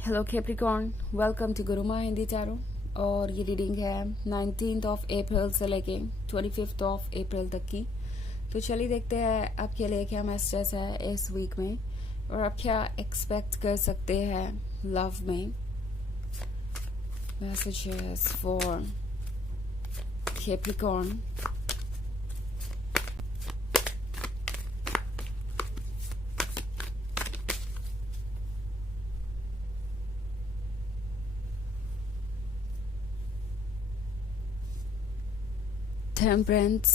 Hello Capricorn, welcome to Guruma Hindi tarot. और ये reading है 19th ऑफ अप्रैल से लेके 25th ऑफ अप्रैल तक की। तो चलिए देखते हैं आपके लिए क्या मैसेज है इस वीक में और आप क्या एक्सपेक्ट कर सकते हैं लव में। Messages for Capricorn. Temperance,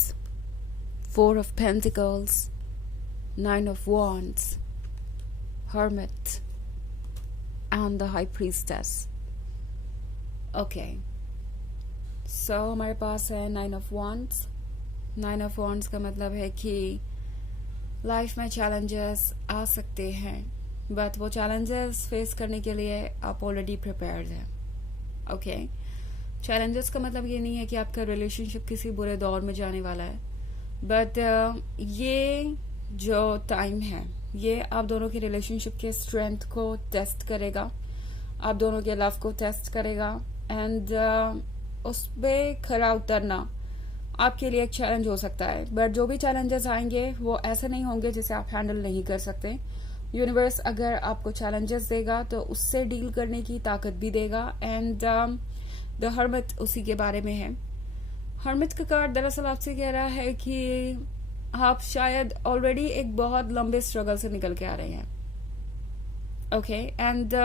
Four of Pentacles, Nine of Wands, Hermit, and the High Priestess. Okay. So हमारे पास है Nine of Wands. Nine of Wands का मतलब है कि लाइफ में चैलेंजेस आ सकते हैं, बट वो चैलेंजेस फेस करने के लिए आप ऑलरेडी प्रिपेयर्ड हैं। ओके। चैलेंजेस का मतलब ये नहीं है कि आपका रिलेशनशिप किसी बुरे दौर में जाने वाला है, बट ये जो टाइम है ये आप दोनों के रिलेशनशिप के स्ट्रेंथ को टेस्ट करेगा, आप दोनों के लव को टेस्ट करेगा एंड उस पर खरा उतरना आपके लिए एक चैलेंज हो सकता है। बट जो भी चैलेंजेस आएंगे वो ऐसे नहीं होंगे जिसे आप हैंडल नहीं कर सकते। यूनिवर्स अगर आपको चैलेंजेस देगा तो उससे डील करने की ताकत भी देगा एंड द हर्मिट उसी के बारे में है। हर्मिट का कार्ड दरअसल आपसे कह रहा है कि आप शायद ऑलरेडी एक बहुत लंबे स्ट्रगल से निकल के आ रहे हैं। ओके एंड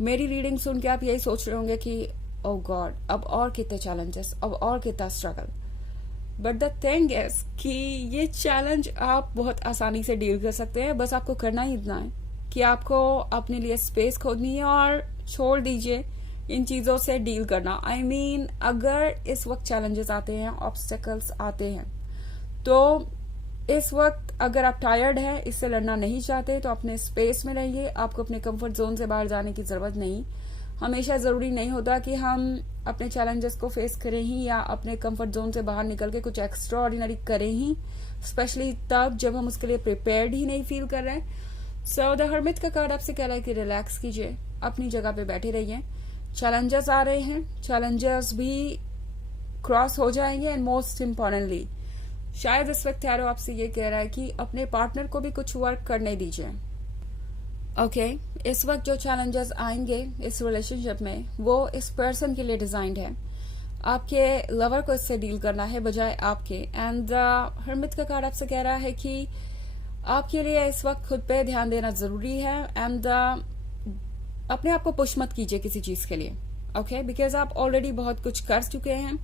मेरी रीडिंग सुन के आप यही सोच रहे होंगे कि ओ गॉड, अब और कितने चैलेंजेस, अब और कितना struggle. But the thing is कि ये चैलेंज आप बहुत आसानी से डील कर सकते हैं। बस आपको करना ही इतना है कि आपको अपने लिए स्पेस खोदनी है और छोड़ दीजिए इन चीजों से डील करना। आई मीन अगर इस वक्त चैलेंजेस आते हैं, ऑब्स्टेकल्स आते हैं, तो इस वक्त अगर आप टायर्ड हैं, इससे लड़ना नहीं चाहते, तो अपने स्पेस में रहिए। आपको अपने कंफर्ट जोन से बाहर जाने की जरूरत नहीं। हमेशा जरूरी नहीं होता कि हम अपने चैलेंजेस को फेस करें ही या अपने कंफर्ट जोन से बाहर निकल के कुछ एक्स्ट्रा ऑर्डिनरी करें ही, स्पेशली तब जब हम उसके लिए प्रिपेयर्ड ही नहीं फील कर रहे हैं। सो द हर्मिट का कार्ड आपसे कह रहा है कि रिलैक्स कीजिए, अपनी जगह पे बैठे रहिए। चैलेंजेस आ रहे हैं, चैलेंजेस भी क्रॉस हो जाएंगे एंड मोस्ट इम्पोर्टेंटली शायद इस वक्त यारो आपसे ये कह रहा है कि अपने पार्टनर को भी कुछ वर्क करने दीजिए। ओके इस वक्त जो चैलेंजेस आएंगे इस रिलेशनशिप में वो इस पर्सन के लिए डिजाइंड है। आपके लवर को इससे डील करना है बजाय आपके। एंड हर्मिट का कार्ड आपसे कह रहा है कि आपके लिए इस वक्त खुद पे ध्यान देना जरूरी है एंड अपने आप को पुश मत कीजिए किसी चीज के लिए। ओके बिकॉज आप ऑलरेडी बहुत कुछ कर चुके हैं।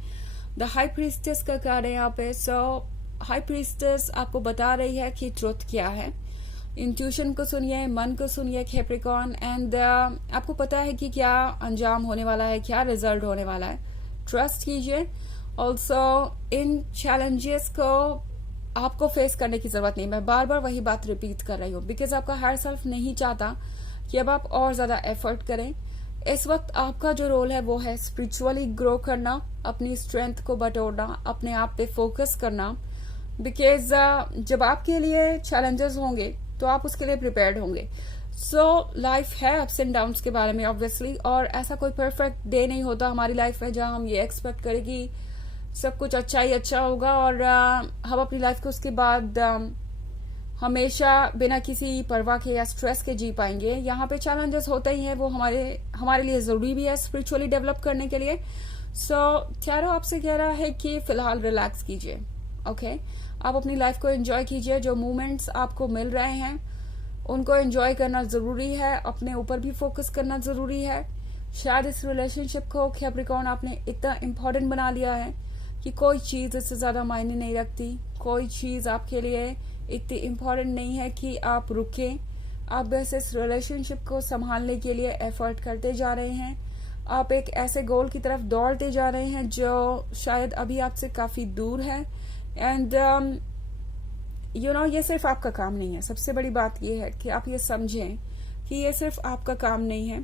द हाई प्रीस्टेस का कार्ड है यहाँ पे। सो हाई प्रीस्टेस आपको बता रही है कि ट्रुथ क्या है। इंट्यूशन को सुनिए, मन को सुनिए कैप्रिकॉर्न एंड आपको पता है कि क्या अंजाम होने वाला है, क्या रिजल्ट होने वाला है। ट्रस्ट कीजिए। ऑल्सो इन चैलेंजेस को आपको फेस करने की जरूरत नहीं। मैं बार बार वही बात रिपीट कर रही हूँ बिकॉज आपका हायर सेल्फ नहीं चाहता कि अब आप और ज्यादा एफर्ट करें। इस वक्त आपका जो रोल है वो है स्पिरिचुअली ग्रो करना, अपनी स्ट्रेंथ को बटोरना, अपने आप पे फोकस करना। बिकॉज जब आपके लिए चैलेंजेस होंगे तो आप उसके लिए प्रिपेयर्ड होंगे। सो लाइफ है अप्स एंड डाउन्स के बारे में ऑब्वियसली, और ऐसा कोई परफेक्ट डे नहीं होता हमारी लाइफ में जहां हम ये एक्सपेक्ट करें कि सब कुछ अच्छा ही अच्छा होगा और हम अपनी लाइफ को उसके बाद हमेशा बिना किसी परवाह के या स्ट्रेस के जी पाएंगे। यहाँ पे चैलेंजेस होते ही हैं, वो हमारे लिए जरूरी भी है स्पिरिचुअली डेवलप करने के लिए। सो टैरो आपसे कह रहा है कि फिलहाल रिलैक्स कीजिए। ओके आप अपनी लाइफ को एंजॉय कीजिए। जो मोमेंट्स आपको मिल रहे हैं उनको एंजॉय करना जरूरी है, अपने ऊपर भी फोकस करना जरूरी है। शायद इस रिलेशनशिप को कैप्रिकॉर्न आपने इतना इम्पोर्टेंट बना लिया है कि कोई चीज इससे ज्यादा मायने नहीं रखती। कोई चीज आपके लिए इतनी इम्पोर्टेंट नहीं है कि आप रुके। आप बस इस रिलेशनशिप को संभालने के लिए एफर्ट करते जा रहे हैं। आप एक ऐसे गोल की तरफ दौड़ते जा रहे हैं जो शायद अभी आपसे काफी दूर है। एंड ये सिर्फ आपका काम नहीं है। सबसे बड़ी बात ये है कि आप ये समझें कि ये सिर्फ आपका काम नहीं है,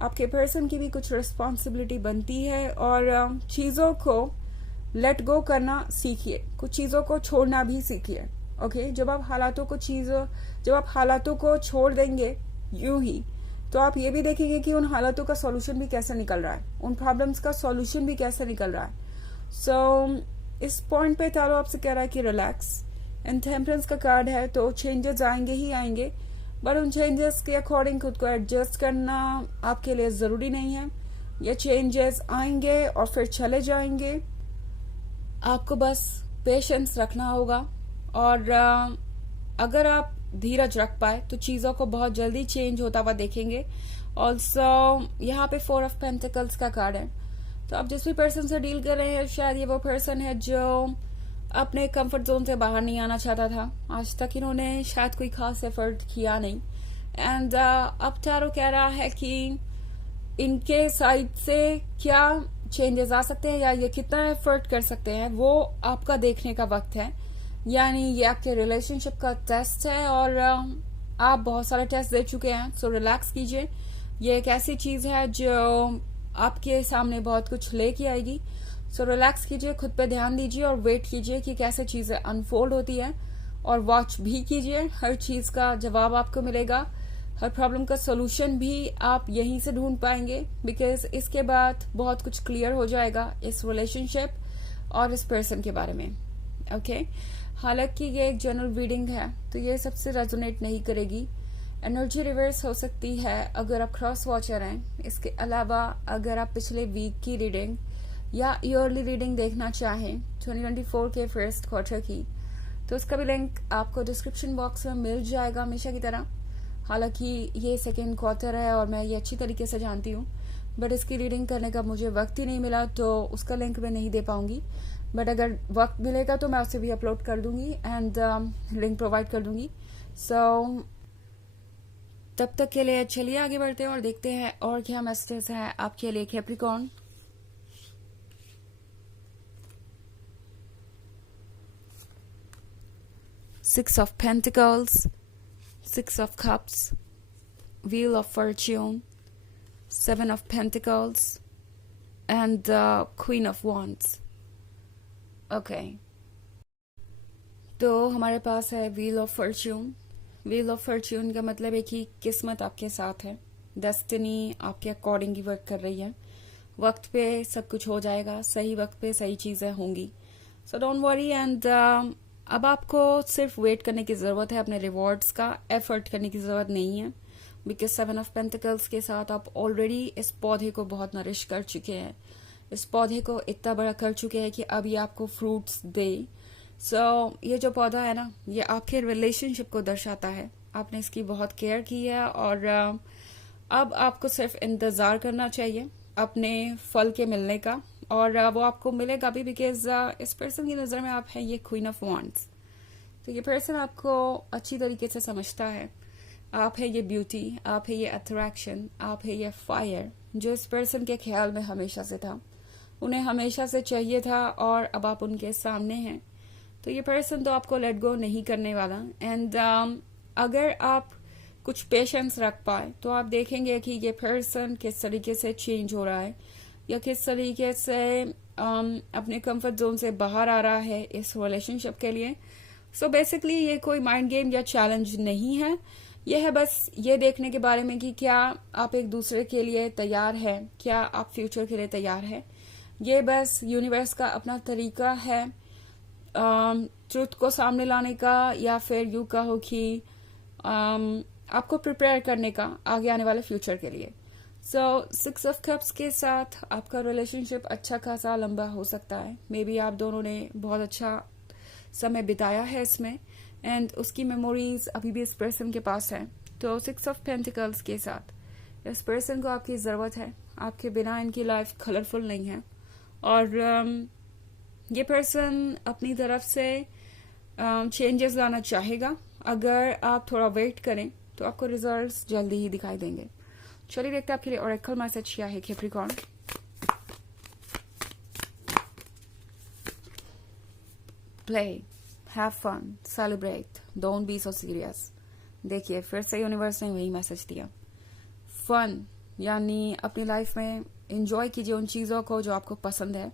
आपके पर्सन की भी कुछ रिस्पॉन्सिबिलिटी बनती है। और चीजों को लेट गो करना सीखिए, कुछ चीजों को छोड़ना भी सीखिए। ओके जब आप हालातों को छोड़ देंगे यूं ही, तो आप ये भी देखेंगे कि उन हालातों का सॉल्यूशन भी कैसे निकल रहा है, उन प्रॉब्लम्स का सॉल्यूशन भी कैसे निकल रहा है। सो इस पॉइंट पे तारो आपसे कह रहा है कि रिलैक्स। एंड टेम्परेंस का कार्ड है, तो चेंजेस आएंगे ही आएंगे, बट उन चेंजेस के अकॉर्डिंग खुद को एडजस्ट करना आपके लिए ज़रूरी नहीं है। ये चेंजेस आएंगे और फिर चले जाएंगे, आपको बस पेशेंस रखना होगा। और अगर आप धीरज रख पाए तो चीज़ों को बहुत जल्दी चेंज होता हुआ देखेंगे। ऑल्सो यहाँ पे 4 ऑफ पेंटिकल्स का कार्ड है, तो आप जिस भी पर्सन से डील कर रहे हैं शायद ये वो पर्सन है जो अपने कंफर्ट जोन से बाहर नहीं आना चाहता था। आज तक इन्होंने शायद कोई खास एफर्ट किया नहीं। एंड अब टैरो कह रहा है कि इनके साइड से क्या चेंजेस आ सकते हैं या ये कितना एफर्ट कर सकते हैं, वो आपका देखने का वक्त है। यानी ये आपके रिलेशनशिप का टेस्ट है और आप बहुत सारे टेस्ट दे चुके हैं। सो रिलैक्स कीजिए। ये एक ऐसी चीज है जो आपके सामने बहुत कुछ लेके आएगी। सो रिलैक्स कीजिए, खुद पे ध्यान दीजिए और वेट कीजिए कि कैसे चीजें अनफोल्ड होती है। और वॉच भी कीजिए, हर चीज का जवाब आपको मिलेगा, हर प्रॉब्लम का सोल्यूशन भी आप यहीं से ढूंढ पाएंगे। बिकॉज इसके बाद बहुत कुछ क्लियर हो जाएगा इस रिलेशनशिप और इस पर्सन के बारे में। ओके हालांकि ये एक जनरल रीडिंग है तो ये सबसे रेजोनेट नहीं करेगी। एनर्जी रिवर्स हो सकती है अगर आप क्रॉस वॉचर हैं। इसके अलावा अगर आप पिछले वीक की रीडिंग या ईयरली रीडिंग देखना चाहें 2024 के फर्स्ट क्वार्टर की, तो उसका भी लिंक आपको डिस्क्रिप्शन बॉक्स में मिल जाएगा हमेशा की तरह। हालांकि ये सेकेंड क्वार्टर है और मैं ये अच्छी तरीके से जानती हूँ, बट इसकी रीडिंग करने का मुझे वक्त ही नहीं मिला तो उसका लिंक मैं नहीं दे पाऊंगी। बट अगर वक्त मिलेगा तो मैं उसे भी अपलोड कर दूंगी एंड लिंक प्रोवाइड कर दूंगी। सो तब तक के लिए चलिए आगे बढ़ते हैं और देखते हैं और क्या मैसेजेस हैं आपके लिए Capricorn. Six of Pentacles, Six of Cups, Wheel of Fortune, Seven of Pentacles, and the Queen of Wands. Okay. तो हमारे पास है wheel of Fortune. Wheel of Fortune का मतलब है कि किस्मत आपके साथ है, डेस्टिनी आपके अकॉर्डिंग ही वर्क कर रही है। वक्त पे सब कुछ हो जाएगा, सही वक्त पे सही चीजें होंगी। So don't worry. एंड अब आपको सिर्फ वेट करने की जरूरत है, अपने रिवॉर्ड्स का एफर्ट करने की जरूरत नहीं है। बिकॉज 7 ऑफ पेंटिकल्स के साथ आप ऑलरेडी इस पौधे को बहुत नरिश कर चुके हैं, इस पौधे को इतना बड़ा कर चुके हैं कि अब ये आपको फ्रूट्स दे। सो ये जो पौधा है ना, ये आपके रिलेशनशिप को दर्शाता है। आपने इसकी बहुत केयर की है और अब आपको सिर्फ इंतजार करना चाहिए अपने फल के मिलने का, और वो आपको मिलेगा भी। बिकॉज इस पर्सन की नजर में आप हैं ये क्वीन ऑफ वॉन्ड्स। तो ये पर्सन आपको अच्छी तरीके से समझता है। आप है ये ब्यूटी, आप है ये अट्रैक्शन, आप है ये फायर, जो इस पर्सन के ख्याल में हमेशा से था, उन्हें हमेशा से चाहिए था और अब आप उनके सामने हैं। तो ये पर्सन तो आपको लेट गो नहीं करने वाला। एंड अगर आप कुछ पेशेंस रख पाए तो आप देखेंगे कि ये पर्सन किस तरीके से चेंज हो रहा है या किस तरीके से अपने कंफर्ट जोन से बाहर आ रहा है इस रिलेशनशिप के लिए। सो बेसिकली ये कोई माइंड गेम या चैलेंज नहीं है, यह है बस ये देखने के बारे में कि क्या आप एक दूसरे के लिए तैयार है, क्या आप फ्यूचर के लिए तैयार है। ये बस यूनिवर्स का अपना तरीका है ट्रुथ को सामने लाने का, या फिर यूं कहो कि आपको प्रिपेयर करने का आगे आने वाले फ्यूचर के लिए। सो 6 ऑफ कप्स के साथ आपका रिलेशनशिप अच्छा खासा लंबा हो सकता है। मे बी आप दोनों ने बहुत अच्छा समय बिताया है इसमें एंड उसकी मेमोरीज अभी भी इस पर्सन के पास है। तो 6 ऑफ पेंटिकल्स के साथ इस पर्सन को आपकी ज़रूरत है, आपके बिना इनकी लाइफ कलरफुल नहीं है। और ये पर्सन अपनी तरफ से चेंजेस लाना चाहेगा। अगर आप थोड़ा वेट करें तो आपको रिजल्ट्स जल्दी ही दिखाई देंगे। चलिए देखते हैं आपके लिए ओरेकल मैसेज क्या है Capricorn. Play, have fun, celebrate, don't be so serious. देखिए फिर से यूनिवर्स ने वही मैसेज दिया। फन यानी अपनी लाइफ में एंजॉय कीजिए उन चीज़ों को जो आपको पसंद है,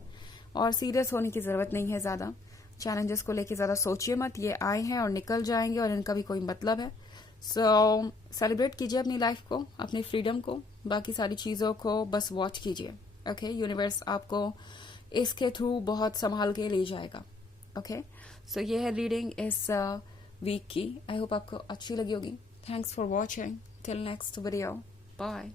और सीरियस होने की ज़रूरत नहीं है ज़्यादा। चैलेंजेस को लेके ज़्यादा सोचिए मत, ये आए हैं और निकल जाएंगे और इनका भी कोई मतलब है। सो सेलिब्रेट कीजिए अपनी लाइफ को, अपनी फ्रीडम को, बाकी सारी चीज़ों को बस वॉच कीजिए। ओके, यूनिवर्स आपको इसके थ्रू बहुत संभाल के ले जाएगा। ओके, सो ये है रीडिंग इस वीक की। आई होप आपको अच्छी लगी होगी। Thanks for watching. Till next video, bye.